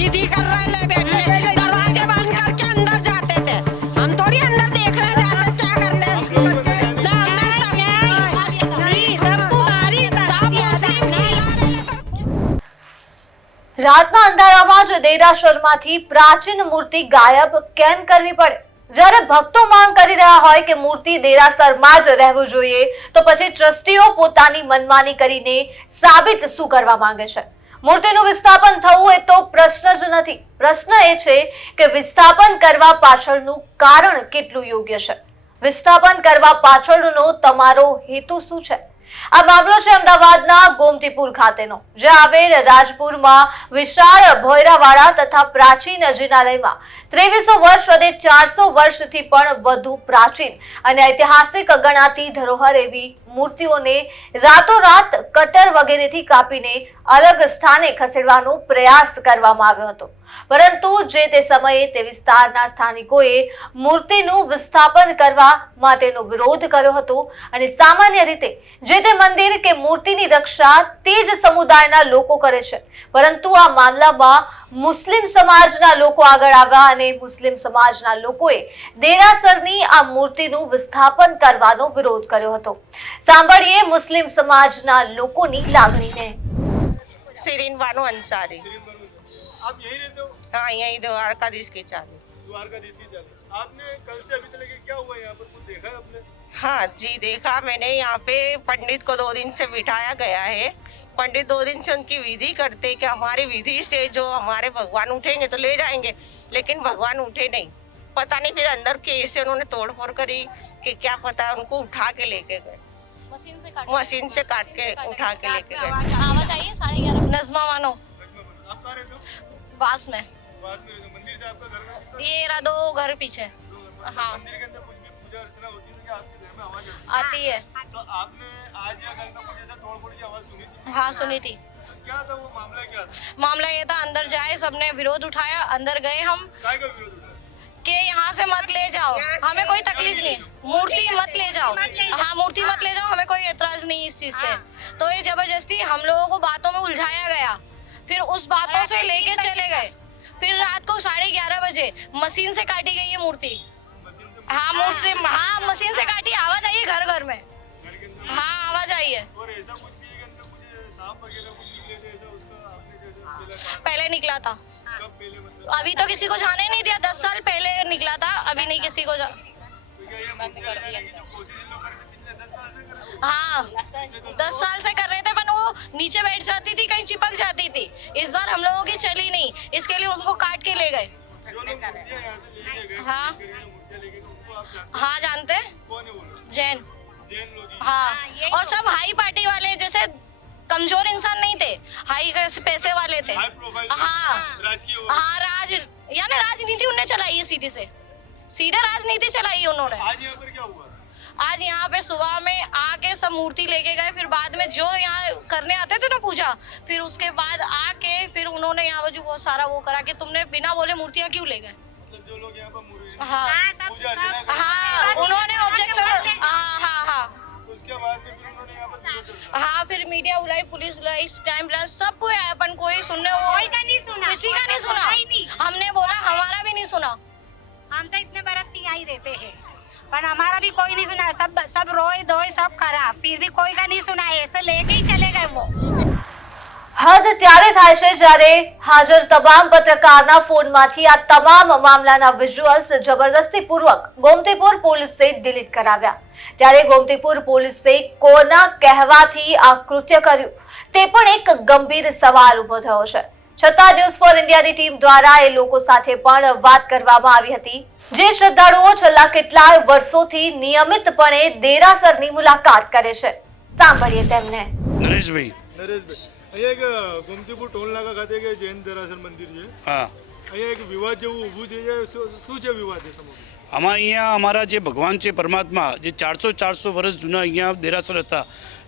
ईदी कर रहे ले बैठ के दरवाजे बंद करके अंदर जाते थे। हम थोड़ी अंदर देखने जाते क्या करते हैं। ना हमने सब मुस्लिम चिल्ला रहे तो રાતના અંધારામાં જ દેરાસરમાંથી પ્રાચીન મૂર્તિ ગાયબ કેમ કરવી પડે? જ્યારે ભક્તો માંગ કરી રહ્યા હોય કે મૂર્તિ દેરાસરમાં જ રહેવું જોઈએ, તો પછી ટ્રસ્ટીઓ પોતાની મનમાની કરીને સાબિત શું કરવા માંગે છે? મૂર્તિનું વિસ્થાપન થવું એ તો પ્રશ્ન જ નથી. પ્રશ્ન એ છે કે વિસ્થાપન કરવા પાછળનું કારણ કેટલું યોગ્ય છે? વિસ્થાપન કરવા પાછળનો તમારો હેતુ શું છે? આ મામલો છે અમદાવાદના ગોમતીપુર ખાતેનો, જે આવેલ રાજપુરમાં વિશાળ ભોયરાવાળા તથા પ્રાચીન જિનાલયમાં 2300 વર્ષ અને 400 વર્ષથી પણ વધુ પ્રાચીન અને ઐતિહાસિક ગણાતી ધરોહર એવી મૂર્તિઓને રાતોરાત કટર વગેરેથી કાપીને અલગ સ્થાને ખસેડવાનો પ્રયાસ કરવામાં આવ્યો હતો. પરંતુ જે તે સમયે તે વિસ્તારના સ્થાનિકોએ મૂર્તિનું વિસ્થાપન કરવા માટેનો વિરોધ કર્યો હતો અને સામાન્ય રીતે જે તે મંદિર કે મૂર્તિની રક્ષા તે જ સમુદાયના લોકો કરે છે. પરંતુ આ મામલામાં મુસ્લિમ સમાજના લોકો આગળ આવ્યા અને મુસ્લિમ સમાજના લોકોએ દેરાસરની આ મૂર્તિનું વિસ્થાપન કરવાનો વિરોધ કર્યો હતો. સાંભળીએ મુસ્લિમ સમાજના લોકોની લાગણીને. सीरीन बानो अंसारी। आप यही रहते हो? हाँ, यही द्वारकाधीश की चाली। द्वारकाधीश की चाली। आपने कल से अभी तक क्या हुआ यहाँ पर, कुछ देखा है आपने? हाँ जी, देखा मैंने। यहाँ पे पंडित को 2 दिन से बिठाया गया है। पंडित 2 दिन से उनकी विधि करते कि हमारी विधि से जो हमारे भगवान उठेंगे तो ले जाएंगे, लेकिन भगवान उठे नहीं। पता नहीं फिर अंदर कैसे उन्होंने तोड़फोड़ करी कि क्या पता, उनको उठा के लेके गए, मशीन से काट के उठा के लेके गए। आवाज आई है 11:30। नजमा मानो आप कहाँ रहते हो? पास में, पास में रहते हो। मंदिर से आपका घर का कितना? ये रहा 2 घर पीछे। दो घर। हाँ। मंदिर के अंदर कुछ भी पूजा अर्चना होती है तो क्या आपके घर में आवाज आती है। तो आपने आज या कल में कुछ ऐसा तोड़-फोड़ की आवाज सुनी थी? हाँ सुनी थी। तो क्या था वो मामला, क्या था? मामला ये था, अंदर जाए, सबने विरोध उठाया, अंदर गए हम काय का विरोध उठा? कि यहाँ से मत ले जाओ, हमें कोई तकलीफ नहीं, मूर्ति मत ले जाओ। हाँ, मूर्ति मत ले जाओ, हमें कोई एतराज नहीं इस चीज से। तो ये जबरदस्ती हम लोगों को बातों में उलझाया गया, फिर उस बातों से लेके चले गए। फिर रात को 11:30 बजे मशीन से काटी गई है मूर्ति। हाँ, मशीन से काटी। आवाज आई है घर घर में। घर के अंदर? हाँ, आवाज आई है। और ऐसा कुछ भी है कि अंदर कुछ सांप वगैरह कुछ निकले थे, ऐसा उसका आपने जो पहले पहले निकला था, कब पहले मतलब? अभी तो किसी को जाने नहीं दिया। 10 साल पहले निकला था, अभी नहीं किसी को तो क्या ये मूर्ति ले जाने की जो कोशिश इन लोग कर रहे थे, पिछले 10 साल से कर रहे थे? हाँ 10 साल से कर रहे थे, पर वो नीचे बैठ जाती थी, कहीं चिपक जाती थी। इस बार हम लोगों की चली नहीं, इसके लिए उसको काट के ले गए। जो लोग मूर्तियाँ यहाँ से लेके गए, हाँ। मूर्तियाँ लेके गए, उनको आप जानते हाँ जानते हैं, हैं? कौन है वो लोग? जैन। जैन लोग ही? हाँ, और सब हाई पार्टी वाले, जैसे कमजोर इंसान नहीं थे, हाई पैसे वाले थे। हाई प्रोफाइल हाँ राजकीय हो? हाँ, यानी राजनीति उन्होंने चलाई है, सीधे राजनीति चलाई है उन्होंने। आज यहाँ पर क्या हुआ? आज यहाँ पे सुबह में आके सब मूर्ति लेके गए, फिर बाद में जो यहाँ करने आते थे ना पूजा, फिर उसके बाद आके फिर उन्होंने यहाँ पे जो बहुत सारा वो करा कि तुमने बिना बोले मूर्तियाँ क्यों ले गए। मतलब जो लोग यहाँ पर हाँ पूजा अर्चना कर रहे हाँ, उन्होंने ऑब्जेक्शन। हाँ थे, उसके बाद में फिर उन्होंने यहाँ पर पूजा कर दी। हाँ, फिर मीडिया बुलाई, पुलिस बुलाई, टाइम ब्रांच सब कोई आया, अपन कोई सुनने वो किसी का नहीं सुना। हमने बोला, हमारा भी नहीं सुना। हम तो इतने बरस से यहीं रहते हैं, पर हमारा भी कोई नहीं सुना। सब रोए धोए सब करा, फिर भी कोई का नहीं सुना। ऐसे लेके ही चले गए वो। હદ ત્યારે થાય છે જ્યારે હાજર તમામ પત્રકારના ફોનમાંથી આ તમામ મામલાના વિઝ્યુઅલ્સ જબરદસ્તીપૂર્વક ગોમતીપુર પોલીસે ડિલીટ કરાવ્યા. ત્યારે ગોમતીપુર પોલીસે કોના કહેવાથી આ કૃત્ય કર્યું તે પણ એક ગંભીર સવાલ ઊભો થયો છે. છતાં ન્યૂઝ ફોર ઇન્ડિયાની ટીમ દ્વારા એ લોકો સાથે પણ વાત કરવામાં આવી હતી જે શ્રદ્ધાળુઓ છેલ્લા કેટલાય વર્ષોથી નિયમિતપણે દેરાસરની મુલાકાત કરે છે. સાંભળીએ તેમને. નરેશભાઈ અહીંયા એક ગોમતીપુર ટોલ નાકા ખાતે એક જૈન દેરાસર મંદિર છે. હા, અહીંયા એક વિવાદ જેવું ઊભું થઈ જાય, શું છે વિવાદ એ સમગ્ર? આમાં અહીંયા અમારા જે ભગવાન છે પરમાત્મા, જે 400 વર્ષ જૂના અહીંયા દેરાસર હતા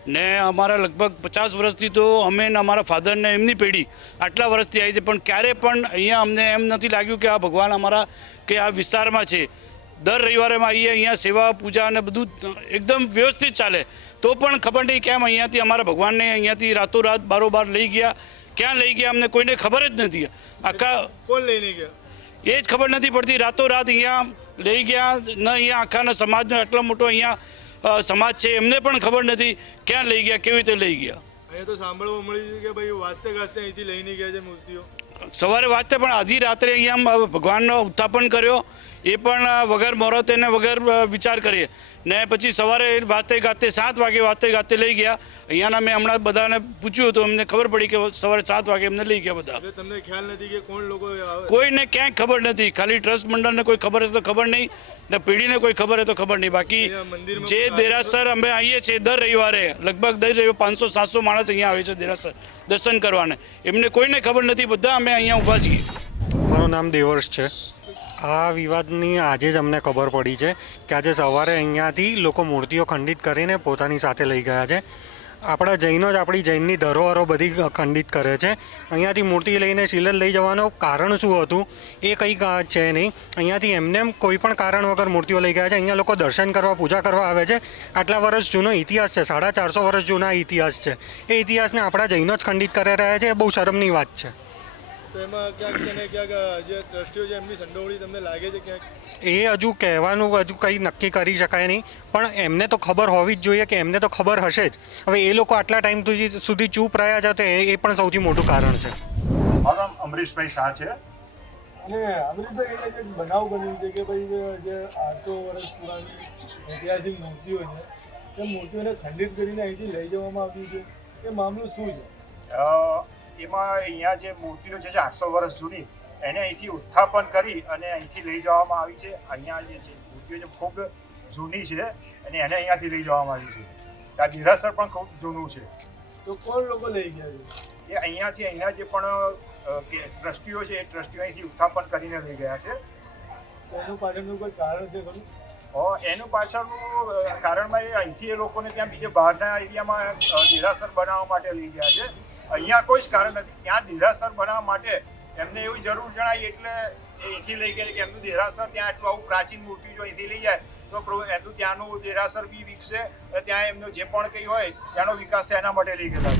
ને અમારા લગભગ 50 વર્ષથી તો અમે ને અમારા ફાધરને એમની પેઢી આટલા વર્ષથી આવી છે, પણ ક્યારે પણ અહીંયા અમને એમ નથી લાગ્યું કે આ ભગવાન અમારા કે આ વિસ્તારમાં છે. દર રવિવારે આવીએ, અહીંયા સેવા પૂજા અને બધું એકદમ વ્યવસ્થિત ચાલે, તો પણ ખબર નહીં કેમ અહીંયાથી અમારા ભગવાનને અહીંયાથી રાતોરાત બારોબાર લઈ ગયા ક્યાં લઈ ગયા અમને કોઈને ખબર જ નથી. આખા कौन लेने गया? એ જ ખબર નથી પડતી. રાતોરાત અહીંયા લઈ ગયા ન અહીંયા આખાના સમાજનો આટલો મોટો અહીંયા સમાજ છે એમને પણ ખબર નથી ક્યાં લઈ ગયા, કેવી રીતે લઈ ગયા. અહીંયા તો સાંભળવા મળ્યું છે કે ભાઈ વાસ્તે ગાસ્તે અહીંથી લઈને ગયા છે મૂર્તિઓ. સવારે વાંચતે પણ આધી રાત્રે અહીંયા ભગવાનનો ઉત્થાપન કર્યો, એ પણ વગર મુહૂર્તે ને વગર વિચાર કરીએ ને પછી સવારે વાતે ગાતે 7 વાગે વાતે ગાતે લઈ ગયા. અહીંયાના મેં હમણાં બધાને પૂછ્યું હતું, અમને ખબર પડી કે સવારે 7 વાગે એમને લઈ ગયા બધા. એટલે તમને ખ્યાલ નથી કે કોણ લોકો આવે? કોઈને ક્યાંય ખબર નથી, ખાલી ટ્રસ્ટ મંડળને કોઈ ખબર હશે તો ખબર નહીં ને પેઢીને કોઈ ખબર હોય તો ખબર નહીં. બાકી જે દેરાસર અમે આવીએ છીએ દર રવિવારે, લગભગ દર રવિવારે 500-700 માણસ અહીંયા આવે છે દેરાસર દર્શન કરવાને, એમને કોઈને ખબર નથી, બધા અમે અહીંયા ઊભા છીએ. મારું નામ દેવર્ષ છે. આ વિવાદની આજે જ અમને ખબર પડી છે કે આજે સવારે અહીંયાથી લોકો મૂર્તિઓ ખંડિત કરીને પોતાની સાથે લઈ ગયા છે. આપણા જૈનો જ આપણી જૈનની ધરોહરો બધી ખંડિત કરે છે. અહીંયાથી મૂર્તિ લઈને શિલર લઈ જવાનું કારણ શું હતું એ કંઈ છે નહીં. અહીંયાથી એમને કોઈ પણ કારણ વગર મૂર્તિઓ લઈ ગયા છે. અહીંયા લોકો દર્શન કરવા, પૂજા કરવા આવે છે. આટલા વર્ષ જૂનો ઇતિહાસ છે, 450 વર્ષ જૂના ઇતિહાસ છે. એ ઇતિહાસને આપણા જૈનો જ ખંડિત કરી રહ્યા છે. એ બહુ શરમની વાત છે. તો એમાં ક્યાંક ને ક્યાંક જે ટ્રસ્ટીઓ છે એમની સંડોવણી તમને લાગે છે ક્યાંક? એ હજુ કહેવાનું હજુ કંઈ નક્કી કરી શકાય નહીં, પણ એમને તો ખબર હોવી જ જોઈએ કે એમને તો ખબર હશે જ. હવે એ લોકો આટલા ટાઈમ સુધી ચૂપ રહ્યા છે તો એ પણ સૌથી મોટું કારણ છે. મારું નામ અમરીશભાઈ શાહ છે. અને અમૃતભાઈ એટલે જે બનાવ બન્યું છે કે ભાઈ જે 800 વર્ષ પુરાની ઐતિહાસિક મૂર્તિઓ છે એ મૂર્તિઓને ખંડિત કરીને અહીંથી લઈ જવામાં આવ્યું છે, એ મામલો શું છે? એમાં અહીંયા જે મૂર્તિઓ છે 800 વર્ષ જૂની, એને અહીંથી ઉત્થાપન કરી અને અહીંથી લઈ જવામાં આવી છે. અહીંયા જે છે મૂર્તિઓ જે ખૂબ જૂની છે અને એને અહીંયાથી લઈ જવામાં આવી છે. આ દેરાસર પણ ખૂબ જૂનું છે. તો કોણ લોકો લઈ ગયા છે? એ અહીંયા જે પણ ટ્રસ્ટીઓ છે એ ટ્રસ્ટીઓ અહીંથી ઉત્થાપન કરીને લઈ ગયા છે. તો એનું પાછળનું કોઈ કારણ છે ખરું? એનું પાછળનું કારણમાં એ અહીંથી એ લોકોને ત્યાં બીજે બહારના એરિયામાં દેરાસર બનાવવા માટે લઈ ગયા છે. અહીંયા કોઈ જ કારણ નથી. ત્યાં દેરાસર બનાવવા માટે એમને એવી જરૂર જણાય એટલે અહીંથી લઈ ગયા કે એમનું દેરાસર ત્યાં આટલું આવું પ્રાચીન મૂર્તિ જો અહીંથી લઈ જાય તો એમનું ત્યાંનું દેરાસર બી વિકસે, ત્યાં એમનો જે પણ કંઈ હોય ત્યાંનો વિકાસ થાય, એના માટે લઈ ગયા.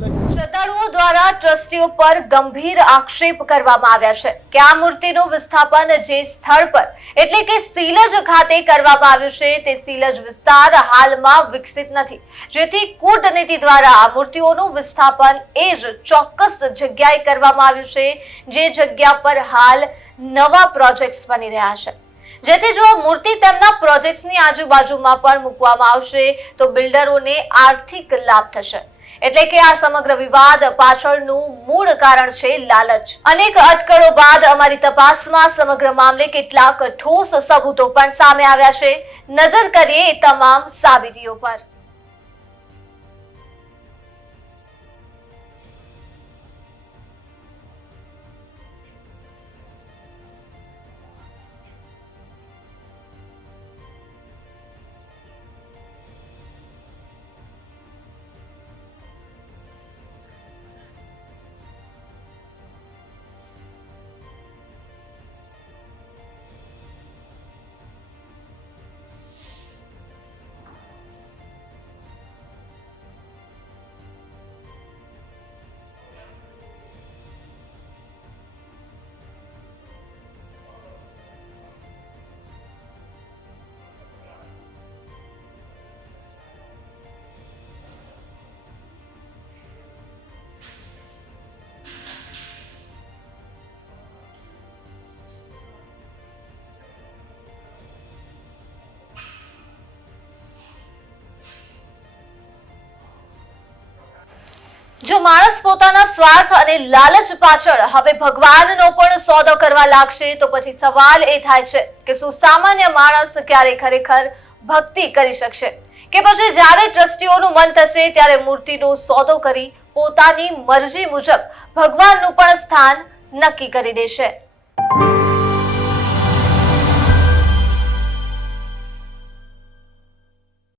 શ્રદ્ધાળુઓ દ્વારા ટ્રસ્ટીઓ પર ગંભીર આક્ષેપ કરવામાં આવ્યા છે કે આ મૂર્તિનું વિસ્થાપન જે સ્થળ પર એટલે કે સિલજ ખાતે કરવામાં આવ્યું છે તે સિલજ વિસ્તાર હાલમાં વિકસિત નથી, જેથી કૂટનીતિ દ્વારા આ મૂર્તિઓનું વિસ્થાપન એ જ ચોક્કસ જગ્યાએ કરવામાં આવ્યું છે જે જગ્યા પર હાલ નવા પ્રોજેક્ટ્સ બની રહ્યા છે. જેથી જો મૂર્તિ તેમના પ્રોજેક્ટ્સની આજુબાજુમાં પણ મૂકવામાં આવશે તો બિલ્ડરોને આર્થિક લાભ થશે. એટલે કે આ સમગ્ર વિવાદ પાછળનું મૂળ કારણ છે લાલચ. અનેક અટકળો બાદ અમારી તપાસમાં સમગ્ર મામલે કેટલાક ઠોસ સબૂતો પણ સામે આવ્યા છે. નજર કરીએ એ તમામ સાબિતીઓ પર. જો માણસ પોતાના સ્વાર્થ અને લાલચ પાછળ હવે ભગવાનનો પણ સોદો કરવા લાગશે તો પછી સવાલ એ થાય છે કે શું સામાન્ય માણસ ક્યારે ખરેખર ભક્તિ કરી શકશે કે પછી જ્યારે ટ્રસ્ટીઓનું મન થશે ત્યારે મૂર્તિનો સોદો કરી પોતાની મરજી મુજબ ભગવાનનું પણ સ્થાન નક્કી કરી દેશે.